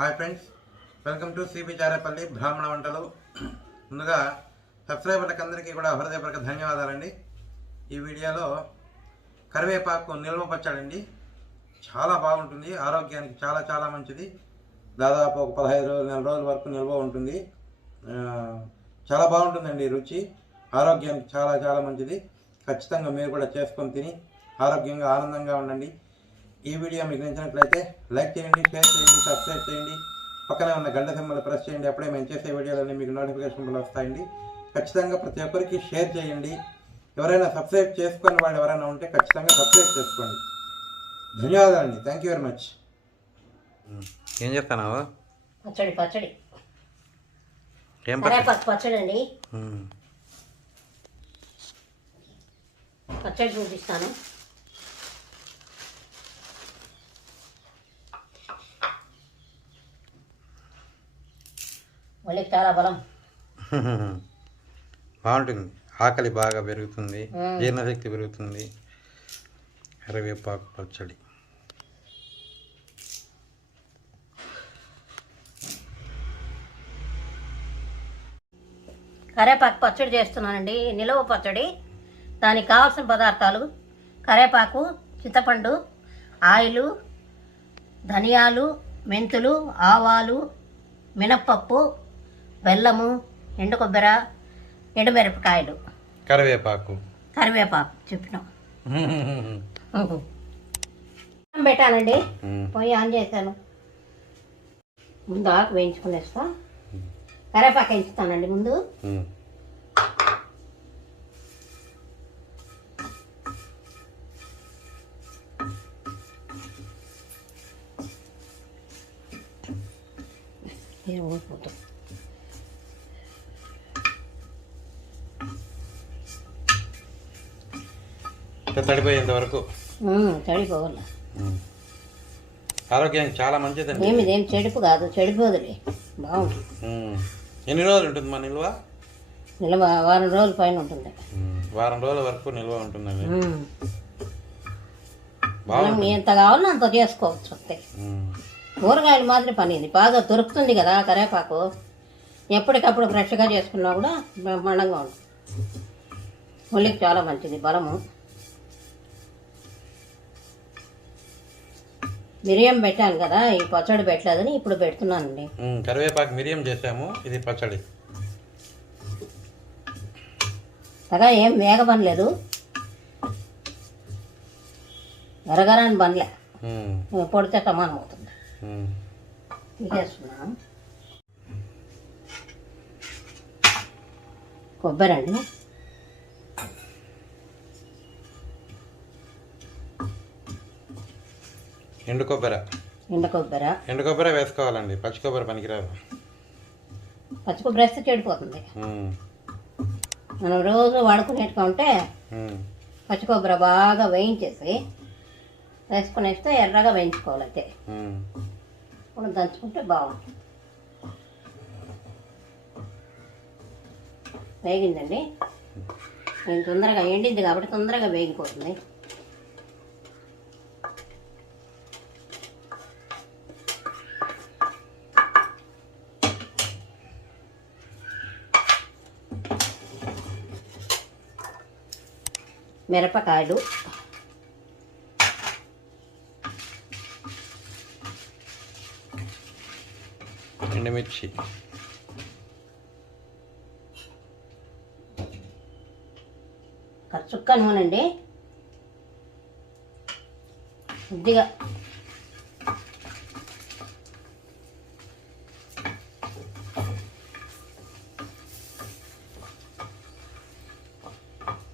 Hi friends, welcome to cbcharepalli బ్రాహ్మణవంటలు. ముందుగా సబ్స్క్రైబర్లకు అందరికీ కూడా హృదయపూర్వక ధన్యవాదాలండి. ఈ వీడియోలో కరివేపాకు నిల్వ పచ్చడి అండి. చాలా బాగుంటుంది, ఆరోగ్యానికి చాలా చాలా మంచిది. దాదాపు ఒక 15 రోజులు 4 రోజుల వరకు నిల్వ ఉంటుంది. చాలా బాగుంటుందండి రుచి, ఆరోగ్యానికి చాలా చాలా మంచిది. ఖచ్చితంగా మీరు కూడా చేసుకొని తిని ఆరోగ్యంగా ఆనందంగా ఉండండి. ఈ వీడియో మీకు నచ్చినట్లయితే లైక్ చేయండి, షేర్ చేయండి, సబ్స్క్రైబ్ చేయండి, పక్కనే ఉన్న గంట సింబల్ ప్రెస్ చేయండి. అప్పుడే మేము చేసే వీడియోలన్నీ మీకు నోటిఫికేషన్లు వస్తాయండి. ఖచ్చితంగా ప్రతి ఒక్కరికి షేర్ చేయండి. ఎవరైనా సబ్స్క్రైబ్ చేసుకొని వాళ్ళు ఎవరైనా ఉంటే ఖచ్చితంగా సబ్స్క్రైబ్ చేసుకోండి. ధన్యవాదాలండి. Thank you very much. ఏం చెప్తానావు? పచ్చడి కరివేపాకు పచ్చడి అండి. పచ్చడి చూపిస్తాను. వాళ్ళకి చాలా బలం, బాగుంటుంది. ఆకలి బాగా పెరుగుతుంది, జీర్ణశక్తి పెరుగుతుంది. కరివేపాకు పచ్చడి. కరివేపాకు పచ్చడి చేస్తున్నానండి, నిలవ పచ్చడి. దానికి కావాల్సిన పదార్థాలు: కరివేపాకు, చింతపండు, ఆయిలు, ధనియాలు, మెంతులు, ఆవాలు, మినప్పప్పు, బెల్లము, ఎండు కొబ్బరి, ఎండుమిరపకాయలు, కరివేపాకు చెప్పినాం. పెట్టానండి, పొయ్యి ఆన్ చేశాను. ముందు ఆకు వేయించుకునేస్తా. కరివేపాకు వేయించుతానండి ముందు. తడిపోయేంత వరకు తడిపోవాలి. ఆరోగ్యానికి చాలా మంచిదండి. ఇదేం చెడుపు కాదు, చెడిపోదులే, బాగుంటుంది. ఎన్ని రోజులు ఉంటుంది మా నిల్వ? వారం రోజుల పైన ఉంటుంది. వారం రోజుల వరకు నిల్వ ఉంటుందండి. ఎంత కావాలో అంత చేసుకోవచ్చు. అంతే, కూరగాయల మాదిరి పని. ఇది బాగా దొరుకుతుంది కదా కరివేపాకు. ఎప్పటికప్పుడు ఫ్రెష్గా చేసుకున్నా కూడా బ్రహ్మాండంగా ఉంటుంది. ఒళ్ళకి చాలా మంచిది, బలము. మిరియం పెట్టాను కదా, ఈ పచ్చడి పెట్టలేదని ఇప్పుడు పెడుతున్నానండి. కరివేపాకు మిరియం చేసాము, ఇది పచ్చడి. అలా ఏం వేగబనలేదు, గరగరాని బనలే, పొడితే సమానం అవుతుంది. తీసేస్తున్నాను. కొబ్బరి అండి, ఎండు కొబ్బరి వేసుకోవాలండి. పచ్చి కొబ్బరి పనికిరాదు. పచ్చి కొబ్బరి వేస్తే చెడిపోతుంది. మనం రోజు వాడుకునేట్టుగా ఉంటే పచ్చి కొబ్బరి బాగా వేయించేసి వేసుకునేస్తే ఎర్రగా వేయించుకోవాలి. అయితే ఇప్పుడు దంచుకుంటే బాగుంటుంది. వేగిందండి, నేను తొందరగా ఎండింది కాబట్టి తొందరగా వేగిపోతుంది. మిరపకాయలు, ఎండుమిర్చి, చుక్క నూనె అండి, కొద్దిగా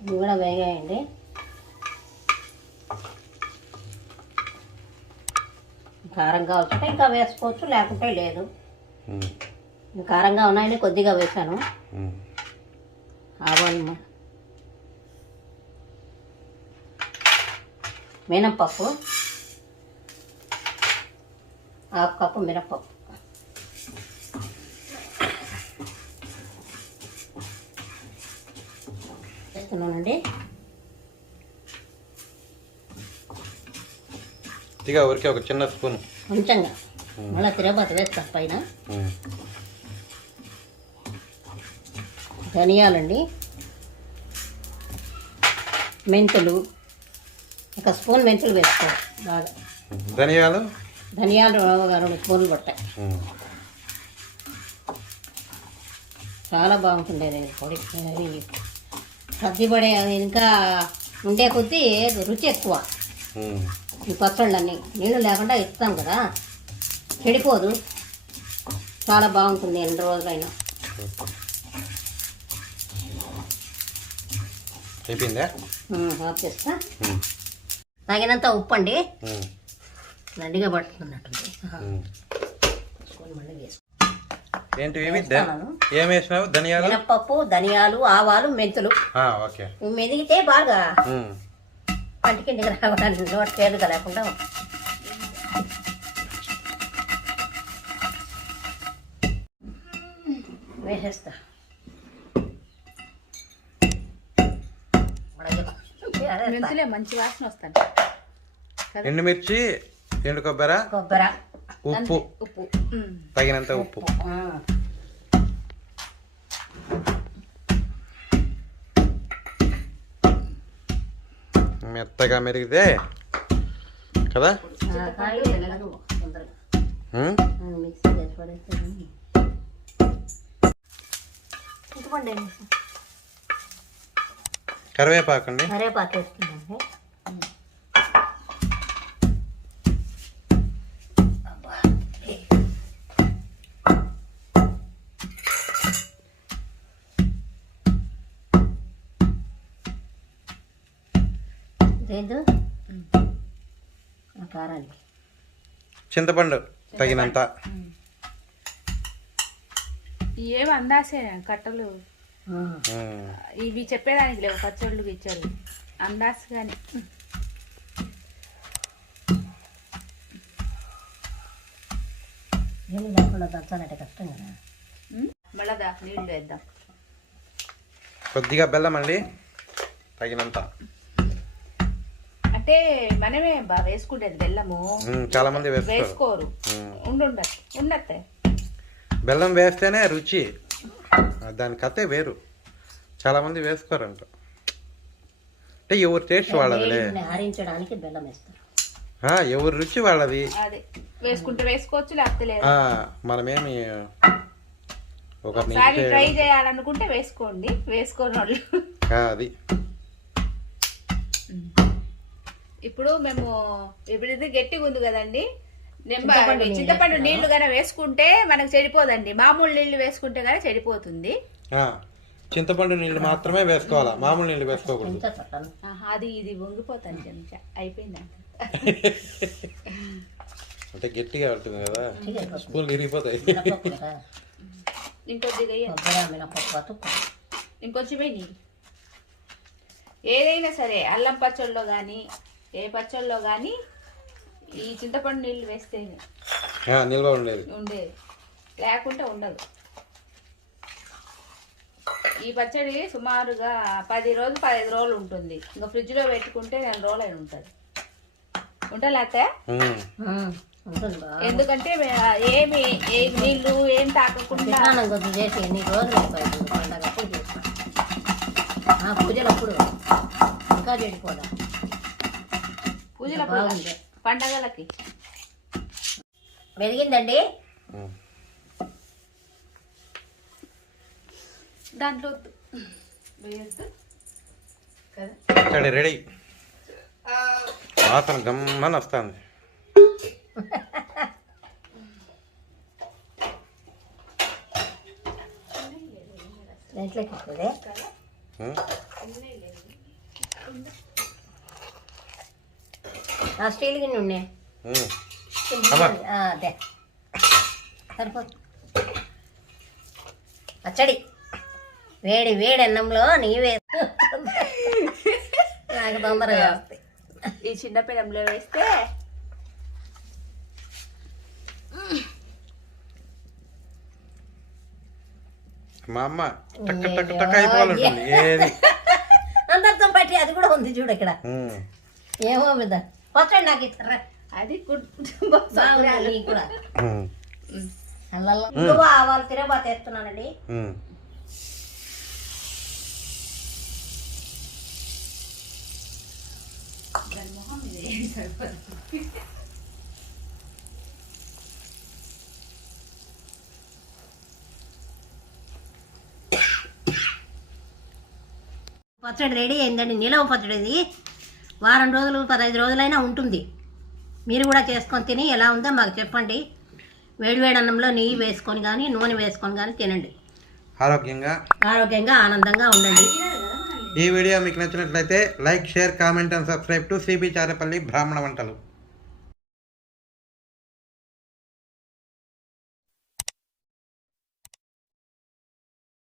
ఇవి కూడా వేగాయండి. కారం కావాల్సింటే ఇంకా వేసుకోవచ్చు, లేకుంటే లేదు. కారంగా ఉన్నాయని కొద్దిగా వేసాను. ఆవాలు, మినప్పప్పు, 1/2 కప్పు మినప్పప్పు వేస్తున్నానండి. కొద్దిగా ఊరికే ఒక చిన్న స్పూన్ కొంచెంగా మళ్ళీ తిరగబాత వేస్తాను పైన. ధనియాలండి, మెంతులు, ఒక స్పూన్ మెంతులు వేసుకోవాలి బాగా. ధనియాలు 2 స్పూన్లు పడతాయి. చాలా బాగుంటుంది అది పొడి. పచ్చి ఇంకా ఉండే కొద్దీ రుచి ఎక్కువ. ఈ పచ్చళ్ళన్నీ నీళ్ళు లేకుండా ఇస్తాం కదా, చెడిపోదు, చాలా బాగుంటుంది ఎన్ని రోజులైనా. అయిపోయిందా? ఆఫ్ చేస్తా. తగినంత ఉప్పు అండి, దండిగా పట్టుకున్నట్టుంది. మళ్ళీ వేసుకో. ఏంటి ఏం వేసినావు? ధనియాలు, మినప్పప్పు, ధనియాలు, ఆవాలు, మెంతులు. ఓకే. మెదిగితే బాగా పంటికి రావడానికి నోట్ చేదుగా లేకుండా వేసేస్తా. మెంతులే మంచి వాసన వస్తాను. ఎండుమిర్చి, ఎండు కొబ్బరి, ఉప్పు, తగినంత ఉప్పు. మెత్తగా మెరిగితే కదా. కరివేపాకు అండి. కరివేపాకు వేస్తున్నాండి. లేదు కారానికి చింతపండు తగినంత. ఏమి అందాసే కట్టలు ఇవి చెప్పేదానికి లేవు, పచ్చళ్ళు ఇచ్చారు అందాస్ కానీ. నీళ్ళు లేకుండా దంచాలంటే కష్టం కదా. మళ్ళా నీళ్ళు వేద్దాం. కొద్దిగా బెల్లం అండి, తగినంత. అంటే మనమే బాగా వేసుకుంటేది బెల్లము, చాలా మంది వేసుకోరు. ఉండతే బెల్లం వేస్తేనే రుచి, దాని కథే వేరు. చాలా మంది వేసుకోరంట. అంటే ఎవరు టేస్ట్ వాళ్ళదిలే, ఆరించడానికి బెల్లం వేస్తారు. ఎవరు రుచి వాళ్ళది. అదే వేసుకుంటే వేసుకోవచ్చు, లేకపోతే లేదు. మనమేమి ఒకసారి ట్రై చేయాలనుకుంటే వేసుకోండి, వేసుకోని వాళ్ళు అది. ఇప్పుడు ఇది గట్టిగా ఉంది కదండి, చింతపండు నీళ్లు గానే వేసుకుంటే మనకు చెడిపోదండి. మామూలు నీళ్లు వేసుకుంటే గానీ చెడిపోతుంది. చింతపండు నీళ్లు మాత్రమే వేసుకోవాలా, మామూలు నీళ్లు వేసుకోకూడదు. అది ఇది వంగిపోతాను చెంచా. అయిపోయింది అంటే గట్టిగా పడుతుంది కదా, స్పూన్లు విరిగిపోతాయి. ఇంకొంచెం నీళ్ళు. ఏదైనా సరే అల్లం పచ్చళ్ళలో కానీ ఏ పచ్చళ్ళలో కానీ ఈ చింతపండు నీళ్ళు వేస్తేనే నిల్వ ఉండేది, లేకుంటే ఉండదు. ఈ పచ్చడి సుమారుగా 10 రోజులు 15 రోజులు ఉంటుంది. ఇంకా ఫ్రిడ్జ్లో పెట్టుకుంటే 4 రోజులు అయిన ఉంటుంది. ఉంటలేతే ఎందుకంటే ఏమి నీళ్ళు ఏం తాకకుండా చేసి ఎన్ని రోజులు పూజలప్పుడు ఇంకా చెడిపోదా. పూజలప్పుడు పండగలకి మెరిగిందండి. దాంట్లో పచ్చడి రెడీ. వాసన గమ్మని వస్తుంది. స్టీల్ గిన్నె ఉన్నాయి, అదే సరిపోతుంది. పచ్చడి వేడి వేడి అన్నంలో నీవే నాకు తొందరగా వస్తాయి. ఈ చిన్న పెనంలో వేస్తే మా అమ్మ టక్ టక్ టక్ అయిపోవాలంటుంది. ఏది అందరితో పట్టి అది కూడా ఉంది చూడు ఇక్కడ. ఏమో బిడ్డ పచ్చడి నాకు ఇస్తారా? అది బాగుంది నీకు కూడా. ఇంగువ, ఆవాలు, తిరగబాత వేస్తున్నానండి. పచ్చడి రెడీ అయిందండి. నిలవ పచ్చడి ఇది వారం రోజులు 15 రోజులైనా ఉంటుంది. మీరు కూడా చేసుకొని తిని ఎలా ఉందో మాకు చెప్పండి. వేడివేడి అన్నంలో నెయ్యి వేసుకొని కానీ నూనె వేసుకొని కానీ తినండి. ఆరోగ్యంగా ఆనందంగా ఉండండి. ఈ వీడియో మీకు నచ్చినట్లయితే like, share, comment and subscribe to సిబి చారేపల్లి బ్రాహ్మణ వంటలు.